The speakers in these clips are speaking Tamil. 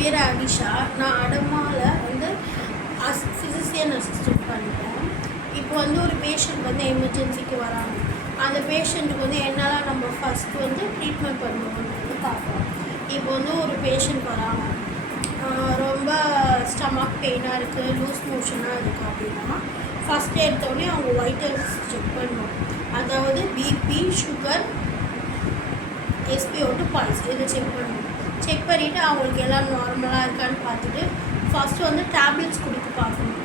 பேர் அனிஷா. நான் அடமாவில் வந்து ஃபிசிஷியன் அசிஸ்டன்ட் பண்ணிட்டேன். இப்போ வந்து ஒரு பேஷண்ட் வந்து எமர்ஜென்சிக்கு வராங்க. அந்த பேஷண்ட்டுக்கு வந்து என்னெல்லாம் நம்ம ஃபஸ்ட்டு வந்து ட்ரீட்மெண்ட் பண்ணுவோம்னு பார்ப்போம். இப்போ வந்து ஒரு பேஷண்ட் வராங்க, ரொம்ப ஸ்டமக் பெயினாக இருக்குது, லூஸ் மோஷனாக இருக்குது அப்படின்னா ஃபஸ்ட்டு எடுத்தோடனே அவங்க வைட்டல்ஸ் செக் பண்ணணும். அதாவது பிபி, சுகர், SpO2, பல்ஸ் இதை செக் பண்ணணும். செக் பண்ணிவிட்டு அவங்களுக்கு எல்லாம் நார்மலாக இருக்கான்னு பார்த்துட்டு ஃபஸ்ட்டு வந்து டேப்லெட்ஸ் கொடுத்து பார்க்கணும்.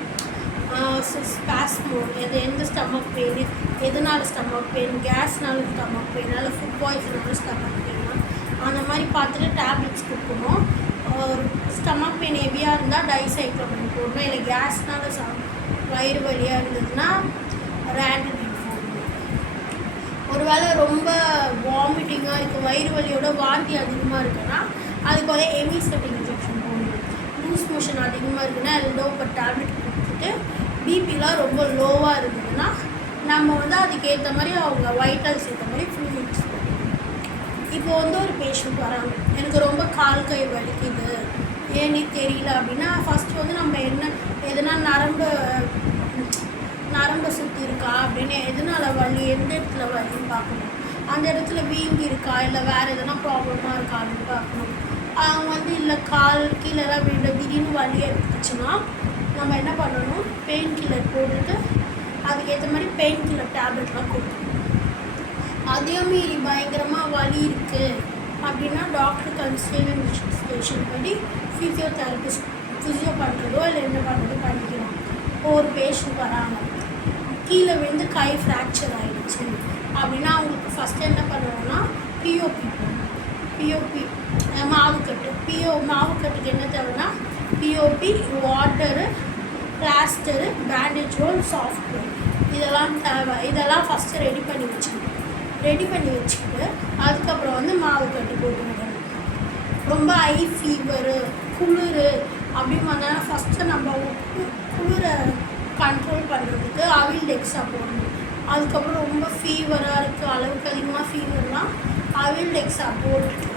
ஸ்பாஸ்மோ, எந்த ஸ்டமக் பெயின், எதனால் ஸ்டமக் பெயின், கேஸ்னால ஸ்டமக் பெயின், இல்லை ஃபுட் பாய்சனால ஸ்டமக் பெயினா, அந்த மாதிரி பார்த்துட்டு டேப்லெட்ஸ் கொடுக்கணும். ஸ்டமக் பெயின் ஹெவியாக இருந்தால் டைசைக்ளோமைன் போடணும். இல்லை கேஸ்னால வயிறு வலியாக இருந்ததுன்னா ரேண்டிடின் போடணும். ஒருவேளை ரொம்ப வாமிட்டிங்காக இருக்குது, வயிறு வலியோட வாந்தி அதிகமாக இருக்குன்னா அதுக்கு வந்து எமிசெப்டிக் இன்ஜெக்ஷன் போடணும். லூஸ் மோஷன் அதிகமாக இருக்குன்னா எல்டோபர் டேப்லெட் கொடுத்துட்டு, பிபிலாம் ரொம்ப லோவாக இருந்ததுன்னா நம்ம வந்து அதுக்கேற்ற மாதிரி அவங்க வைட்டல்ஸ் ஏற்ற மாதிரி ஃப்ளூயிட்ஸ் போடணும். இப்போ வந்து ஒரு பேஷண்ட் வராங்க, எனக்கு ரொம்ப கால் கை வலிக்குது ஏன்னே தெரியல அப்படின்னா ஃபஸ்ட்டு வந்து நம்ம எதுனா நரம்பை சுற்றி இருக்கா அப்படின்னு, எதனால் வலி, எந்த இடத்துல வலின்னு பார்க்கணும். அந்த இடத்துல வீங்கி இருக்கா இல்லை வேறு எதனா ப்ராப்ளமாக இருக்கா அப்படின்னு பார்க்கணும். அவங்க வந்து இல்லை கால் கீழெல்லாம் விழுந்த திடீர்னு வலி எடுத்துச்சுன்னா நம்ம என்ன பண்ணணும், பெயின் கில்லர் போட்டுட்டு அதுக்கேற்ற மாதிரி பெயின் கில்லர் டேப்லெட்லாம் கொடுக்கணும். அதே மீறி பயங்கரமாக வலி இருக்குது அப்படின்னா டாக்டர் கன்சல்டேஷன் படி ஃபிசியோதெரபிஸ்ட் ஃபிசியோ பண்ணுறதோ இல்லை என்ன பண்ணுறதோ பண்ணிக்கலாம். ஒரு பேஷண்ட் வராங்க, கீழே விழுந்து கை ஃப்ராக்சர் ஆகிடுச்சு அப்படின்னா அவங்களுக்கு ஃபஸ்ட்டு என்ன பண்ணுவோம்னா பிஓபி மாவுக்கட்டு. மாவுக்கட்டுக்கு என்ன தேவைன்னா POP, water, plaster, bandage roll, software இதெல்லாம் தேவை. இதெல்லாம் ஃபஸ்ட்டு ரெடி பண்ணி வச்சுக்கிட்டு அதுக்கப்புறம் வந்து மாவுக்கட்டு போட்டு விடணும். ரொம்ப ஹை ஃபீவரு, குளிர் அப்படின்னு வந்தாலும் ஃபஸ்ட்டு நம்ம குளிரை கண்ட்ரோல் பண்ணுறதுக்கு அவில்டெக்ஸா போடணும். அதுக்கப்புறம் ரொம்ப ஃபீவராக இருக்குது, அளவுக்கு அதிகமாக ஃபீவர்னால் அவில்டெக்ஸா போட்டுட்டு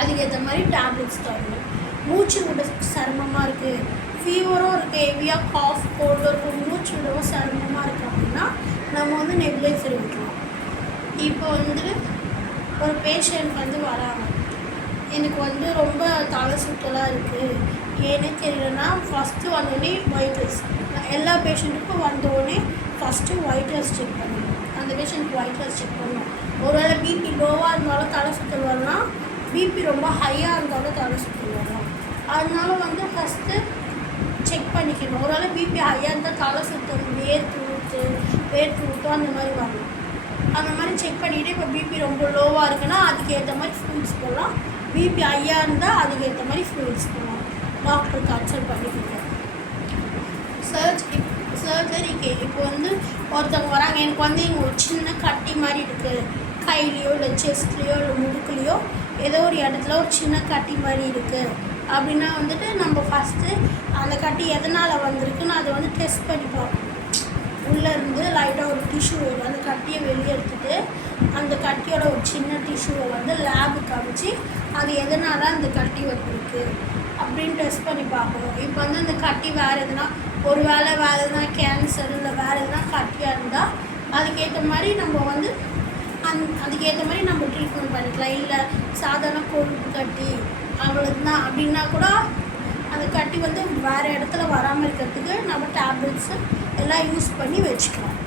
அதுக்கேற்ற மாதிரி டேப்லெட்ஸ் தரணும். மூச்சு விட சிரமமாக இருக்குது, ஃபீவரும் இருக்குது, ஹெவியாக காஃப் கோல்டு இருக்கும், மூச்சு விடவும் சிரமமாக இருக்குது அப்படின்னா நம்ம வந்து நெபுலைசர் விட்டுருவோம். இப்போ வந்து ஒரு பேஷண்ட் வந்து வராங்க, எனக்கு வந்து ரொம்ப தலை சுற்றலாக இருக்குது ஏன்னே தெரியலன்னா ஃபஸ்ட்டு வந்தோடனே ஒயிட் ரைஸ். எல்லா பேஷண்ட்டுக்கும் வந்தோடனே ஃபஸ்ட்டு ஒயிட் ரைஸ் செக் பண்ணணும். அந்த பேஷண்ட்டுக்கு ஒயிட் ரைஸ் செக் பண்ணணும். ஒருவேளை பிபி லோவாக இருந்தாலும் தலை சுற்றல் வரலாம், பிபி ரொம்ப ஹையாக இருந்தாலும் தலை சுற்றல் வரலாம். அதனால வந்து ஃபஸ்ட்டு செக் பண்ணிக்கணும். ஒருவேளை பிபி ஹையாக இருந்தால் தலை சுற்றல், வேர்த்து ஊற்று அந்த மாதிரி வரலாம். அந்த மாதிரி செக் பண்ணிவிட்டு இப்போ பிபி ரொம்ப லோவாக இருக்குன்னா அதுக்கேற்ற மாதிரி ஃப்ரூட்ஸ் போடலாம். பிபி ஹையாக இருந்தால் அதுக்கேற்ற மாதிரி ஃப்ளூயிட்ஸ் போடலாம். டாக்டர் கன்சல்ட் பண்ணிக்கோங்க. சர்ஜரிக்கு இப்போ வந்து ஒருத்தவங்க வராங்க, எனக்கு வந்து இங்கே ஒரு சின்ன கட்டி மாதிரி இருக்குது, கையிலையோ இல்லை செஸ்ட்லேயோ இல்லை முதுக்குலையோ ஏதோ ஒரு இடத்துல ஒரு சின்ன கட்டி மாதிரி இருக்குது அப்படின்னா வந்துட்டு நம்ம ஃபஸ்ட்டு அந்த கட்டி எதனால் வந்திருக்குன்னு அதை வந்து டெஸ்ட் பண்ணி பார்க்கணும். உள்ளேருந்து லைட்டாக ஒரு டிஷ்யூ வரும், அந்த கட்டியை வெளியே எடுத்துகிட்டு அந்த கட்டியோட ஒரு சின்ன டிஷ்யூவை வந்து லேபுக்கு அனுப்பிச்சு அது எதனால் அந்த கட்டி வந்திருக்கு அப்படின்னு டெஸ்ட் பண்ணி பார்க்கணும். இப்போ வந்து அந்த கட்டி வேறு எதுனா வேறு எதுனா கேன்சர் இல்லை வேறு எதுனா கட்டியாக இருந்தால் அதுக்கேற்ற மாதிரி நம்ம வந்து அதுக்கேற்ற மாதிரி நம்ம ட்ரீட்மெண்ட் பண்ணிக்கலாம். இல்லை சாதாரண கொழுப்பு கட்டி அவ்வளோதான் அப்படின்னா கூட அந்த கட்டி வந்து வேறு இடத்துல வராமல் இருக்கிறதுக்கு நம்ம டேப்லெட்ஸு எல்லாம் யூஸ் பண்ணி வச்சுக்கலாம்.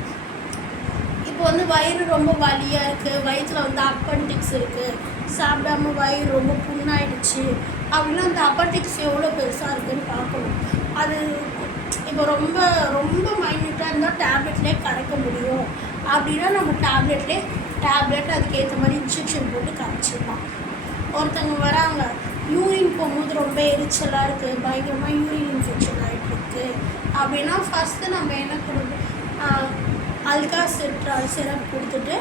இப்போ வந்து வயிறு ரொம்ப வலியாக இருக்குது, வயிற்றில் வந்து அப்பண்டிக்ஸ் இருக்குது, சாப்பிடாம வயிறு ரொம்ப புண்ணாயிடுச்சு அப்படின்னா அந்த அப்பண்டிக்ஸ் எவ்வளோ பெருசாக இருக்குதுன்னு பார்க்கணும். அது இப்போ ரொம்ப ரொம்ப மைன்யூட்டாக இருந்தால் டேப்லெட்லேயே கரைக்க முடியும் அப்படின்னா நம்ம டேப்லெட் அதுக்கேற்ற மாதிரி இன்ஜெக்ஷன் போட்டு கரைச்சிடலாம். ஒருத்தவங்க வராங்க, யூரின் போகும்போது ரொம்ப எரிச்சலாக இருக்குது, பயங்கரமாக யூரின் இன்ஃபெக்ஷன் ஆகிட்டுருக்கு அப்படின்னா ஃபஸ்ட்டு நம்ம என்ன கொடுக்கணும், அல்காசெட்ரால் சிரப் கொடுத்துட்டு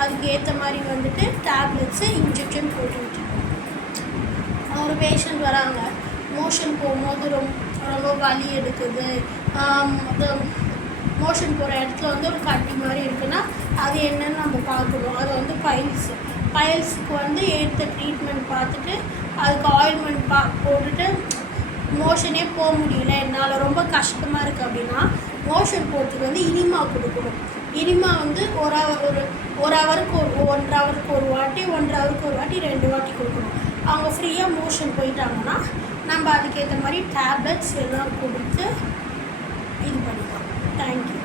அதுக்கு ஏற்ற மாதிரி வந்துட்டு டேப்லெட்ஸு இன்ஜெக்ஷன் போட்டு விட்டுருக்கோம். ஒரு பேஷண்ட் வராங்க, மோஷன் போகும்போது ரொம்ப வலி எடுக்குது, மோஷன் போகிற இடத்துல வந்து ஒரு கட்டி மாதிரி இருக்குன்னா அது என்னன்னு நம்ம பார்க்கணும். அது வந்து பைல்ஸுக்கு வந்து ஏற்ற ட்ரீட்மெண்ட் பார்த்துட்டு அதுக்கு ஆயில்மெண்ட் போட்டுட்டு மோஷனே போக முடியல, என்னால் ரொம்ப கஷ்டமாக இருக்குது அப்படின்னா மோஷன் போகிறதுக்கு வந்து இனிமா கொடுக்கணும். இனிமா வந்து ஒரு ஹவருக்கு 1.5 ஹவருக்கு ஒரு வாட்டி, 1.5 ஹவருக்கு ஒரு வாட்டி, 2 வாட்டி கொடுக்கணும். அவங்க ஃப்ரீயாக மோஷன் போயிட்டாங்கன்னா நம்ம அதுக்கேற்ற மாதிரி டேப்லெட்ஸ் எல்லாம் கொடுத்து இது பண்ணிக்கலாம். தேங்க்யூ.